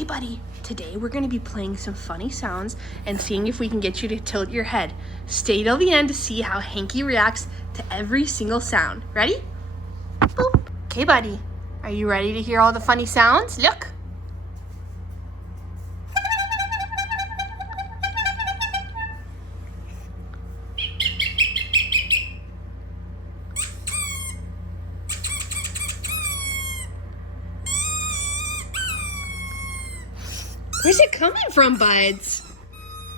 Okay, buddy, today we're gonna be playing some funny sounds and seeing if we can get you to tilt your head. Stay till the end to see how Hankie reacts to every single sound. Ready? Boop. Okay, buddy, are you ready to hear all the funny sounds? Look. Where's it coming from, buds?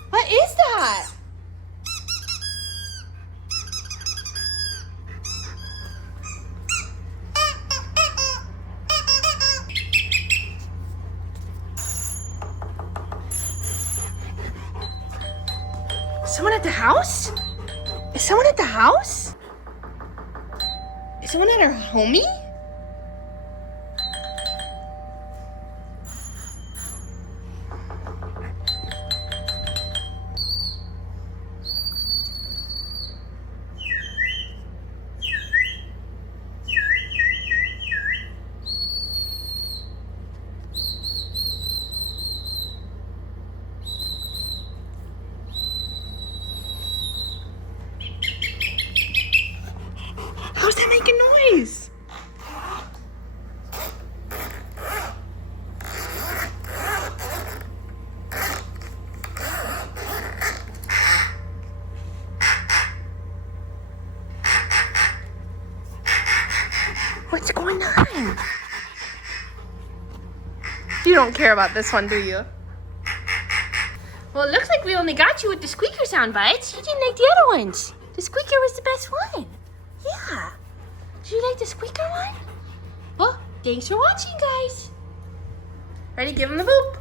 What is that? Someone at the house? Is someone at the house? Is someone at our homie? How's that making noise? What's going on? You don't care about this one, do you? Well, it looks like we only got you with the squeaker sound bites. You didn't like the other ones. The squeaker was the best one. Yeah. Did you like the squeaker one? Well, thanks for watching, guys. Ready? Give him the boop.